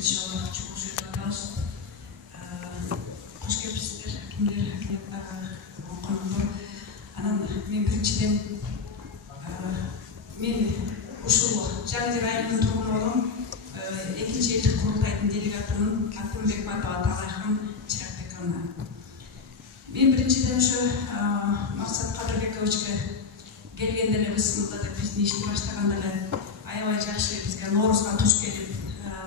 inşallah çok hoş geldiniz. Hoş gelipsizler. Kimler konumdur. Men birinchiden men ушул Жаңы районунун тургуну болом. Экинчи элдик курултайдын делегатымын Алтынбек Матова Талайхан Чиракбековна. Мен биринчиден ушу Максат Кадырбековичке келгенде эле биз мында деп биздин ишти баштаганда эле аябай жакшы бизге Ноорузга туш келип,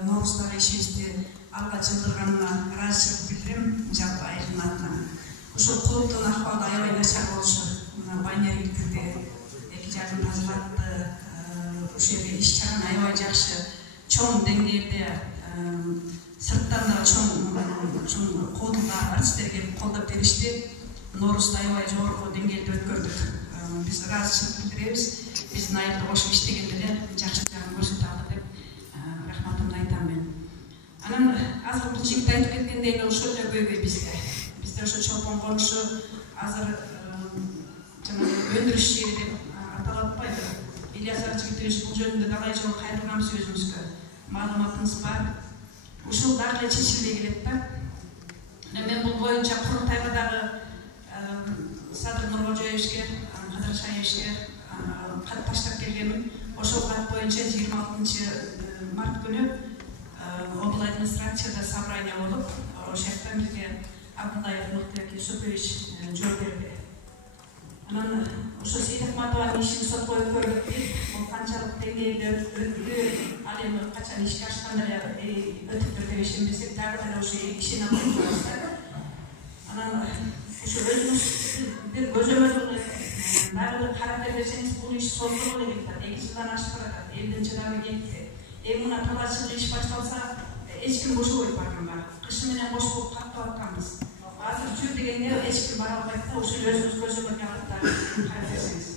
Ноорузда ишибизди алга жылдырганына ыраазычылык билдирем жалпы айылдын атынан. Ушул клубдун акыбалы аябай начар болушу, мына Байнерилдирде 2 жарым тазалатты, ушул жерде иш чараны аябай жакшы, чоң деңгээлде сырттан да чоң колдо артисттер келип колдоп беришти. Ноорузду аябай жогорку деңгээлде өткөрдүк. Биз ыраазычылык билдиребиз. Биздин айылда кошуп иштегенде эле жакшы жагын көрсөтө деп рахматымды айтам мен. Анан азыр бул жигит айтып кеткендей эле ошол эле көйгөй бизде. Бизде ошо чолпон конушу азыр жанагы өндүрүш жери деп аталып атпайбы. Ильяс Аржигитович бул жөнүндө далай жолу кайрылганбыз өзүбүзгө. Маалыматыңыз бар. Ушул дагы чечилбей келет да. Мен бул боюнча курултайга дагы Садыр Нуркожоевичке, Кадыр Шаевичке кат таштап келгенмин. Ошол кат боюнча 26 март күнү обл. Администрацияда собрание болуп, ошол жактан бизге Абдуллаев Мухтар Юсупович жооп берди. Анан ошо Сейдахматованын ишин сот коюп көрдүк дейт. Бул канчалык деңгээлде өтүп, ал эми качан ишке ашканда эле өтүптүр деп ишенбесек, дагы эле ошо ишин алып жатабыз. Анан ошо өзүбүз бир көзөмөлдү дагы бир карап берсеңиз, бул иш созулуп элек атат, 2 жылдан ашып баратат, элдин чыдамы кетти. Эми мына талашчыл иш башталса, эч ким бошобойт барганга. Кышы менен бош болуп каттап атканбыз. Азыр жүр дегенде эч ким бара албайт да, ошол өзүбүз көзөмөлгө алып карап берсеңиз.